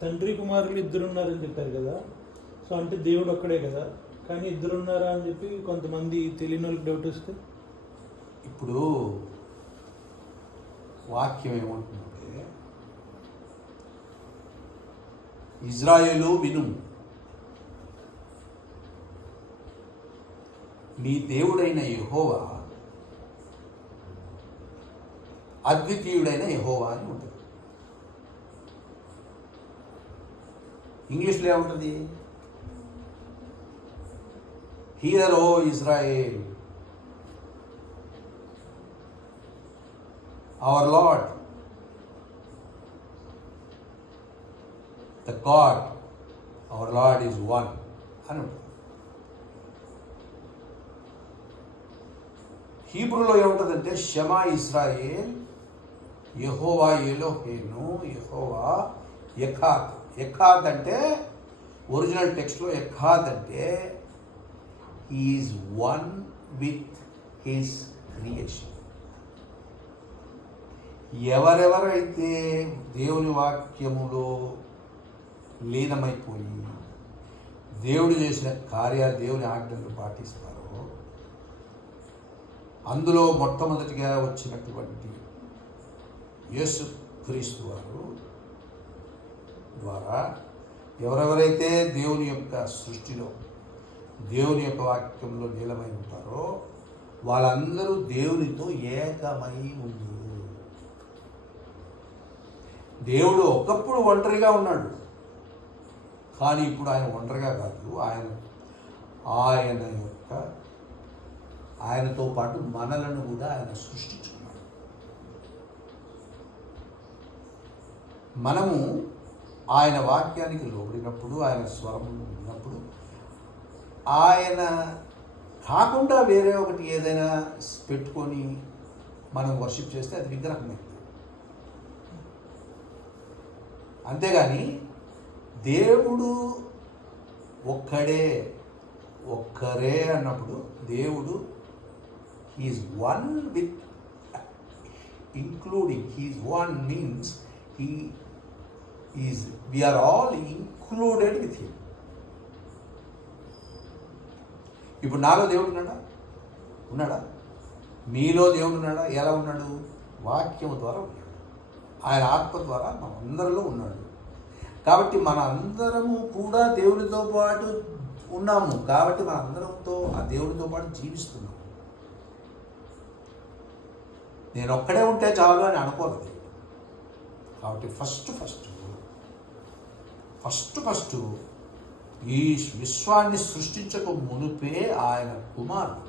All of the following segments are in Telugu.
తండ్రి కుమారులు ఇద్దరు ఉన్నారని చెప్పారు కదా, సో అంటే దేవుడు ఒక్కడే కదా, కానీ ఇద్దరు ఉన్నారా అని చెప్పి కొంతమంది తెలియని వాళ్ళకి డౌట్ వస్తే. ఇప్పుడు వాక్యం ఏమంటుందంటే, ఇజ్రాయేలు విను, నీ దేవుడైన యెహోవా అద్వితీయుడైన యెహోవా అని ఉంటుంది. ఇంగ్లీష్లో ఏముంటుంది? Hear O Israel, our Lord, the God, our Lord is one అని ఉంటుంది. హీబ్రూలో ఏముంటుందంటే, షమా ఇస్రాయేల్ యెహోవా ఎలోహేను యెహోవా ఎఖాద్. ఎఖాద్ అంటే ఒరిజినల్ టెక్స్ట్లో ఎఖాద్ అంటే is one with his creation. ఎవరెవరైతే దేవుని వాక్యములో లీనమైపోయి దేవుడు చేసిన కార్యాలు, దేవుని ఆజ్ఞలను పాటిస్తారో, అందులో మొట్టమొదటిగా వచ్చినటువంటి యేసు క్రీస్తు వారు ద్వారా ఎవరెవరైతే దేవుని యొక్క సృష్టిలో, దేవుని యొక్క వాక్యంలో లీలమై ఉంటారో వాళ్ళందరూ దేవునితో ఏకమై ఉంది. దేవుడు ఒకప్పుడు ఒంటరిగా ఉన్నాడు, కానీ ఇప్పుడు ఆయన ఒంటరిగా కాదు, ఆయనతో పాటు మనలను కూడా ఆయన సృష్టించుకున్నాడు. మనము ఆయన వాక్యానికి లోబడినప్పుడు, ఆయన స్వరం విన్నప్పుడు, ఆయన కాకుండా వేరే ఒకటి ఏదైనా పెట్టుకొని మనం వర్షిప్ చేస్తే అది విగ్రహమే. అంతేగాని దేవుడు ఒక్కరే అన్నప్పుడు, దేవుడు he is one with, including, he is one means we are all included with him. ఇప్పుడు నాలో దేవుడు ఉన్నాడా? మీలో దేవుడు ఉన్నాడా? ఎలా ఉన్నాడు? వాక్యం ద్వారా ఉన్నాడు. ఆయన ఆత్మ ద్వారా మన అందరిలో ఉన్నాడు. కాబట్టి మన అందరము కూడా దేవునితో పాటు ఉన్నాము. కాబట్టి మన అందరంతో ఆ దేవుడితో పాటు జీవిస్తున్నాము. నేను ఒక్కడే ఉంటే చాలు అని అనుకోలేదు. కాబట్టి ఫస్ట్ ఈ విశ్వాన్ని సృష్టించక మునుపే ఆయన కుమారుడు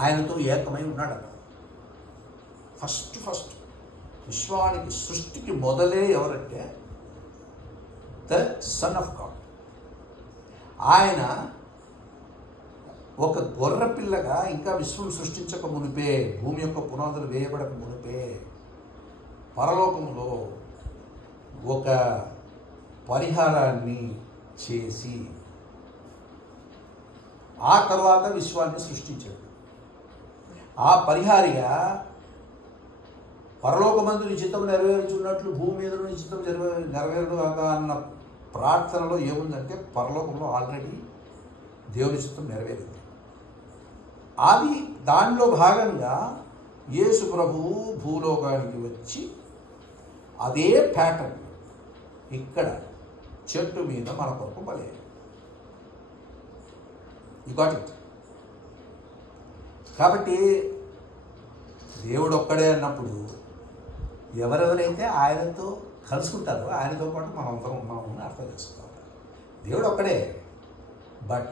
ఆయనతో ఏకమై ఉన్నాడట. ఫస్ట్ విశ్వానికి, సృష్టికి మొదలే ఎవరంటే ద సన్ ఆఫ్ గాడ్. ఆయన ఒక గొర్రె పిల్లగా, ఇంకా విశ్వం సృష్టించక మునిపే, భూమి యొక్క పునాదులు వేయబడక మునిపే పరలోకములో ఒక పరిహారాన్ని చేసి ఆ తర్వాత విశ్వాన్ని సృష్టించాడు. ఆ పరిహారిగా పరలోకమందు నీ చిత్తం నెరవేర్చున్నట్లు భూమి మీద నీ చిత్తం నెరవేరడు కాక అన్న ప్రార్థనలో ఏముందంటే, పరలోకంలో ఆల్రెడీ దేవుని చిత్తం నెరవేరింది. అది దానిలో భాగంగా యేసు ప్రభువు భూలోకానికి వచ్చి అదే ప్యాటర్న్ ఇక్కడ చెట్టు మీద మన కొరకు బలి. You got it. కాబట్టి దేవుడు ఒక్కడే అన్నప్పుడు ఎవరెవరైతే ఆయనతో కలుసుకుంటారో ఆయనతో పాటు మనం అందరం ఉన్నాము అని అర్థం చేసుకోవాలి. దేవుడు ఒక్కడే, but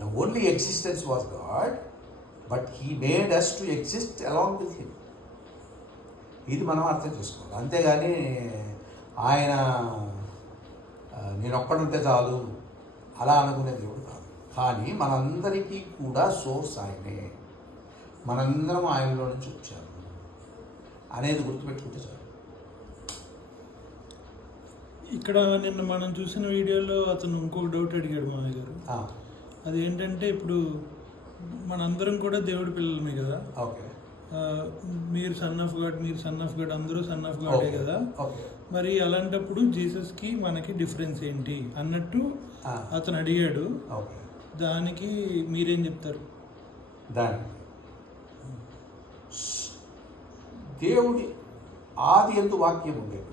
the only existence was God, but he made us to exist along with him. ఇది మనం అర్థం చేసుకోవాలి. అంతేగాని ఆయన నేను ఒక్కడుంటే చాలు అలా అనుకునే దేవుడు కాదు. కానీ మనందరికీ కూడా సోర్స్ ఆయనే, మనందరం ఆయనలో నుంచి వచ్చాము అనేది గుర్తుపెట్టుకుంటే చాలు. ఇక్కడ నిన్న మనం చూసిన వీడియోలో అతను ఇంకొక డౌట్ అడిగాడు మామయ్య గారు. అదేంటంటే, ఇప్పుడు మనందరం కూడా దేవుడి పిల్లలమే కదా. ఓకే. మీరు సన్ ఆఫ్ గాడ్, మీరు సన్ ఆఫ్ గాడ్, అందరూ సన్ ఆఫ్ గాడే కదా. ఓకే. మరి అలాంటప్పుడు జీసస్కి మనకి డిఫరెన్స్ ఏంటి అన్నట్టు ఆ. అతను అడిగాడు. ఓకే. దానికి మీరేం చెప్తారు? దానికి దేవుడి ఆది యందు వాక్యం ఉండేది,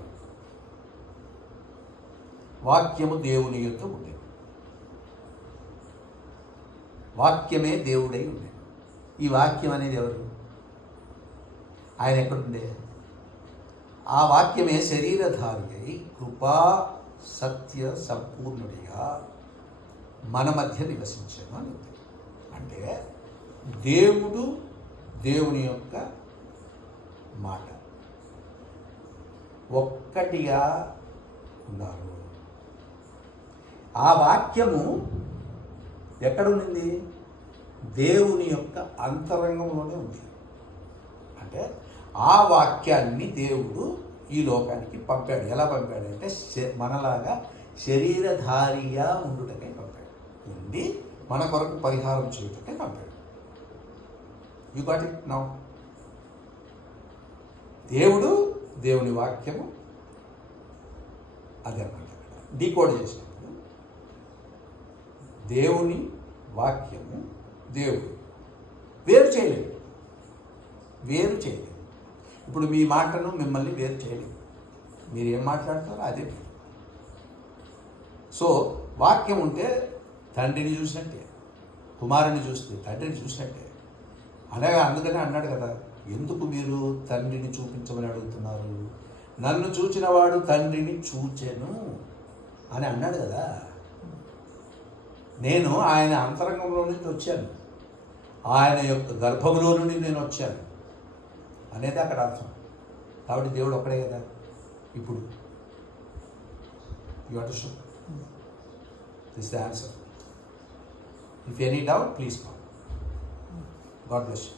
వాక్యము దేవుని యందు ఉండేది, వాక్యమే దేవుడై ఉండేది. ఈ వాక్యం అనేది ఎవరు? ఆయన ఎక్కడుండే? ఆ వాక్యమే శరీరధారి అయి కృపా సత్య సంపూర్ణుడిగా మన మధ్య నివసించాను అని ఉంది. అంటే దేవుడు, దేవుని యొక్క మాట ఒక్కటిగా ఉన్నారు. ఆ వాక్యము ఎక్కడుంది? దేవుని యొక్క అంతరంగంలోనే ఉంది. అంటే ఆ వాక్యాన్ని దేవుడు ఈ లోకానికి పంపాడు. ఎలా పంపాడంటే మనలాగా శరీరధారిగా ఉండుటకే పంపాడు. ఉండి మన కొరకు పరిహారం చేయుటకే పంపాడు. You got it now? దేవుడు, దేవుని వాక్యము, అదే అన్నమాట. డీకోడ్ చేసినప్పుడు దేవుని వాక్యము, దేవుడు వేరు చేయలేదు. ఇప్పుడు మీ మాటను మిమ్మల్ని వేరు చేయలేదు. మీరు ఏం మాట్లాడతారో అదే మీరు. సో వాక్యం ఉంటే తండ్రిని చూసినట్టే, కుమారుని చూస్తే తండ్రిని చూసినట్టే. అనగా అందుకనే అన్నాడు కదా, ఎందుకు మీరు తండ్రిని చూపించమని అడుగుతున్నారు? నన్ను చూచిన వాడు తండ్రిని చూచెను అని అన్నాడు కదా. నేను ఆయన అంతరంగంలో నుంచి వచ్చాను, ఆయన యొక్క గర్భంలో నుండి నేను వచ్చాను అనేది అక్కడ అర్థం. కాబట్టి దేవుడు ఒక్కడే కదా. ఇప్పుడు you want to show this the answer. If any doubt please call. God bless you.